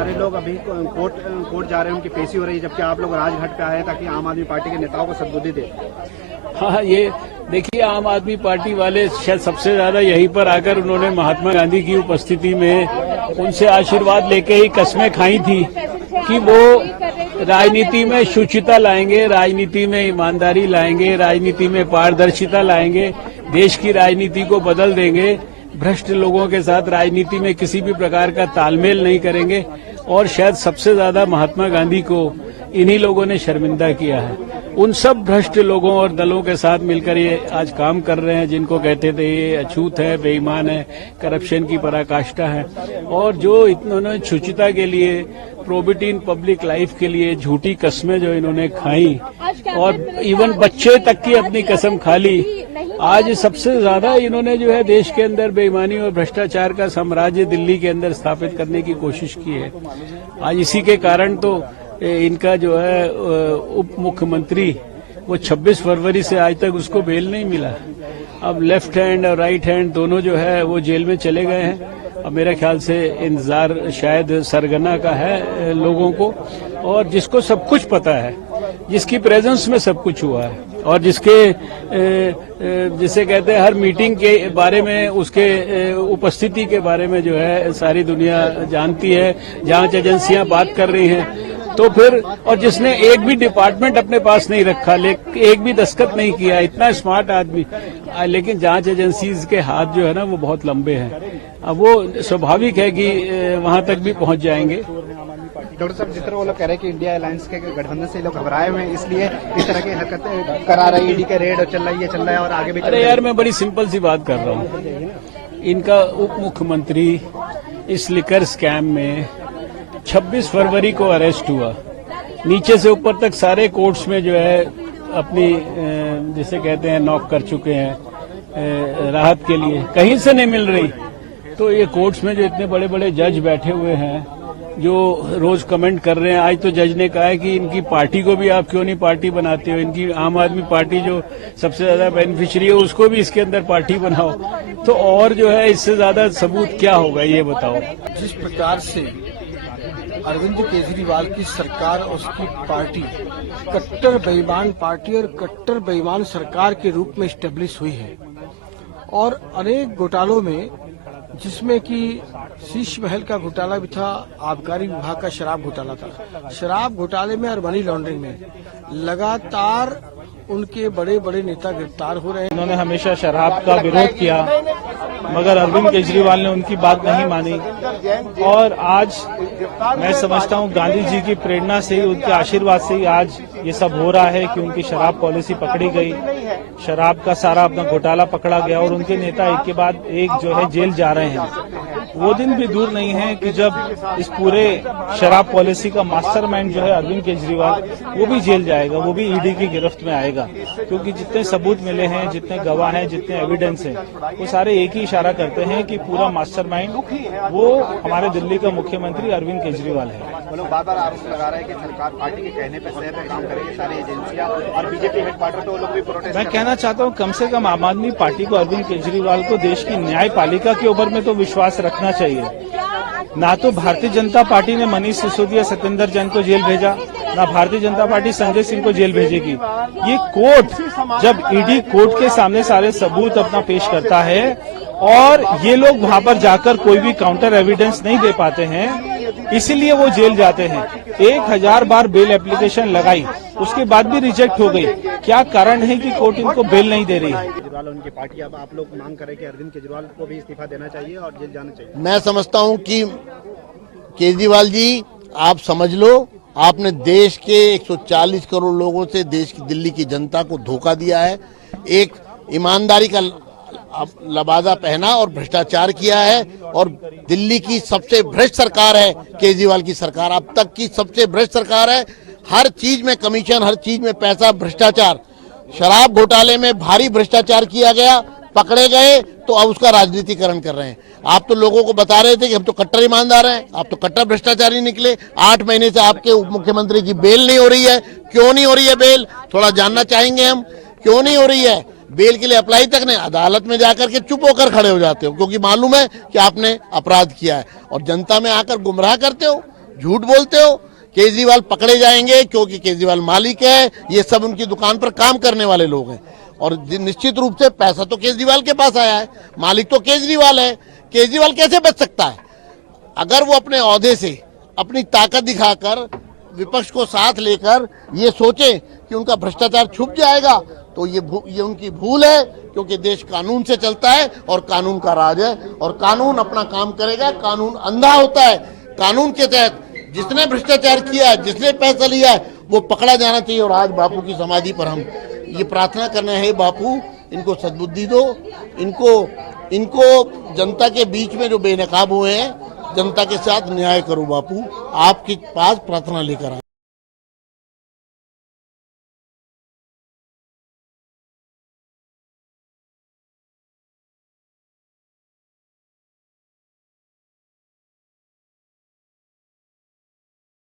सारे लोग अभी कोर्ट जा रहे हैं, उनकी पेशी हो रही है, जबकि आप लोग राजघाट पे आए हैं ताकि आम आदमी पार्टी के नेताओं को सद्बुद्धि दे। हाँ, ये देखिए, आम आदमी पार्टी वाले शायद सबसे ज्यादा यहीं पर आकर उन्होंने महात्मा गांधी की उपस्थिति में उनसे आशीर्वाद लेके ही कस्में खाई थी कि वो राजनीति में शुचिता लाएंगे, राजनीति में ईमानदारी लाएंगे, राजनीति में पारदर्शिता लाएंगे, देश की राजनीति को बदल देंगे, भ्रष्ट लोगों के साथ राजनीति में किसी भी प्रकार का तालमेल नहीं करेंगे। और शायद सबसे ज्यादा महात्मा गांधी को इन्हीं लोगों ने शर्मिंदा किया है। उन सब भ्रष्ट लोगों और दलों के साथ मिलकर ये आज काम कर रहे हैं, जिनको कहते थे ये अछूत है, बेईमान है, करप्शन की पराकाष्ठा है। और जो इन्होंने शुचिता के लिए, प्रोबिटी इन पब्लिक लाइफ के लिए झूठी कस्में जो इन्होंने खाई और इवन बच्चे तक की अपनी कसम खा ली, आज सबसे ज्यादा इन्होंने जो है देश के अंदर बेईमानी और भ्रष्टाचार का साम्राज्य दिल्ली के अंदर स्थापित करने की कोशिश की है। आज इसी के कारण तो इनका जो है उप मुख्यमंत्री वो 26 फरवरी से आज तक उसको बेल नहीं मिला। अब लेफ्ट हैंड और राइट हैंड दोनों जो है वो जेल में चले गए हैं। अब मेरा ख्याल से इंतजार शायद सरगना का है लोगों को, और जिसको सब कुछ पता है, जिसकी प्रेजेंस में सब कुछ हुआ है और जिसके जिसे कहते हैं हर मीटिंग के बारे में, उसके उपस्थिति के बारे में जो है सारी दुनिया जानती है, जांच एजेंसियां बात कर रही हैं। तो फिर, और जिसने एक भी डिपार्टमेंट अपने पास नहीं रखा, एक भी दस्तखत नहीं किया, इतना स्मार्ट आदमी, लेकिन जांच एजेंसीज के हाथ जो है ना वो बहुत लंबे हैं। अब वो स्वाभाविक है कि वहां तक भी पहुंच जाएंगे। डॉक्टर साहब, जिस तरह वो लोग कह रहे हैं कि इंडिया अलायंस के गठबंधन से लोग घबराए हुए हैं, इसलिए इस तरह की हरकतें करा रही है, ईडी के रेड चल रहा है और आगे भी। अरे यार, मैं बड़ी सिंपल सी बात कर रहा हूँ। इनका उप मुख्यमंत्री इस लिकर स्कैम में 26 फरवरी को अरेस्ट हुआ। नीचे से ऊपर तक सारे कोर्ट्स में जो है अपनी जिसे कहते हैं नॉक कर चुके हैं राहत के लिए, कहीं से नहीं मिल रही। तो ये कोर्ट्स में जो इतने बड़े बड़े जज बैठे हुए हैं जो रोज कमेंट कर रहे हैं, आज तो जज ने कहा है कि इनकी पार्टी को भी आप क्यों नहीं पार्टी बनाते हो, इनकी आम आदमी पार्टी जो सबसे ज्यादा बेनिफिशियरी है उसको भी इसके अंदर पार्टी बनाओ। तो और जो है इससे ज्यादा सबूत क्या होगा, ये बताओ। जिस प्रकार से अरविंद केजरीवाल की सरकार और उसकी पार्टी कट्टर बेईमान पार्टी और कट्टर बेईमान सरकार के रूप में स्टेब्लिश हुई है, और अनेक घोटालों में, जिसमें कि शीश महल का घोटाला भी था, आबकारी विभाग का शराब घोटाला था, शराब घोटाले में और मनी लॉन्ड्रिंग में लगातार उनके बड़े बड़े नेता गिरफ्तार हो रहे हैं। उन्होंने हमेशा शराब का विरोध किया, मगर अरविंद केजरीवाल ने उनकी बात नहीं मानी। और आज मैं समझता हूं गांधी जी की प्रेरणा से ही, उनके आशीर्वाद से ही आज ये सब हो रहा है कि उनकी शराब पॉलिसी पकड़ी गई, शराब का सारा अपना घोटाला पकड़ा गया और उनके नेता एक के बाद एक जो है जेल जा रहे हैं। वो दिन भी दूर नहीं है कि जब इस पूरे शराब पॉलिसी का मास्टरमाइंड जो है अरविंद केजरीवाल, वो भी जेल जाएगा, वो भी ईडी की गिरफ्त में आएगा। क्योंकि जितने सबूत मिले हैं, जितने गवाह हैं, जितने एविडेंस हैं, वो सारे एक ही इशारा करते हैं कि पूरा मास्टरमाइंड वो हमारे दिल्ली का मुख्यमंत्री अरविंद केजरीवाल है। वो लोग बार बार आरोप लगा रहे हैं कि सरकार पार्टी के कहने पर सही पे काम करेगी, सारी एजेंसियां और बीजेपी हेडक्वार्टर पे वो लोग भी प्रोटेस्ट। मैं कहना चाहता हूं, कम से कम आम आदमी पार्टी को, अरविंद केजरीवाल को देश की न्यायपालिका के ऊपर में तो विश्वास रखना चाहिए। ना तो भारतीय जनता पार्टी ने मनीष सिसोदिया, सत्येंद्र जैन को जेल भेजा, ना भारतीय जनता पार्टी संजय सिंह को जेल भेजेगी। ये कोर्ट, जब ईडी कोर्ट के सामने सारे सबूत अपना पेश करता है और ये लोग वहां पर जाकर कोई भी काउंटर एविडेंस नहीं दे पाते हैं, इसीलिए वो जेल जाते हैं। 1000 बार बेल एप्लीकेशन लगाई, उसके बाद भी रिजेक्ट हो गई। क्या कारण है कि कोर्ट इनको बेल नहीं दे रही है? केजरीवाल और उनकी पार्टी, अब आप लोग मांग करें कि अरविंद केजरीवाल को भी इस्तीफा देना चाहिए और जेल जाना चाहिए। मैं समझता हूं कि केजरीवाल जी, आप समझ लो, आपने देश के 140 करोड़ लोगों से देश की, दिल्ली की जनता को धोखा दिया है, एक ईमानदारी का लबादा पहना और भ्रष्टाचार किया है। और दिल्ली की सबसे भ्रष्ट सरकार है केजरीवाल की सरकार, अब तक की सबसे भ्रष्ट सरकार है। हर चीज में कमीशन, हर चीज में पैसा, भ्रष्टाचार। शराब घोटाले में भारी भ्रष्टाचार किया गया, पकड़े गए, तो अब उसका राजनीतिकरण कर रहे हैं। आप तो लोगों को बता रहे थे कि हम तो कट्टर ईमानदार हैं, आप तो कट्टर भ्रष्टाचारी निकले। 8 महीने से आपके उप मुख्यमंत्री की बेल नहीं हो रही है। क्यों नहीं हो रही है बेल? थोड़ा जानना चाहेंगे हम, क्यों नहीं हो रही है? बेल के लिए अप्लाई तक नहीं, अदालत में जाकर के चुप होकर खड़े हो जाते हो, क्योंकि मालूम है कि आपने अपराध किया है, और जनता में आकर गुमराह करते हो। झूठ बोलते हो। केजरीवाल पकड़े जाएंगे क्योंकि केजरीवाल मालिक है, ये सब उनकी दुकान पर काम करने वाले लोग हैं और निश्चित रूप से पैसा तो केजरीवाल के पास आया है, मालिक तो केजरीवाल है। केजरीवाल कैसे बच सकता है? अगर वो अपने ओहदे से अपनी ताकत दिखाकर विपक्ष को साथ लेकर ये सोचे कि उनका भ्रष्टाचार छुप जाएगा तो ये उनकी भूल है, क्योंकि देश कानून से चलता है और कानून का राज है और कानून अपना काम करेगा। कानून अंधा होता है। कानून के तहत जिसने भ्रष्टाचार किया है, जिसने पैसा लिया है, वो पकड़ा जाना चाहिए। और आज बापू की समाधि पर हम ये प्रार्थना करना है, बापू इनको सद्बुद्धि दो, इनको जनता के बीच में जो बेनकाब हुए हैं, जनता के साथ न्याय करो। बापू आपके पास प्रार्थना लेकर आए।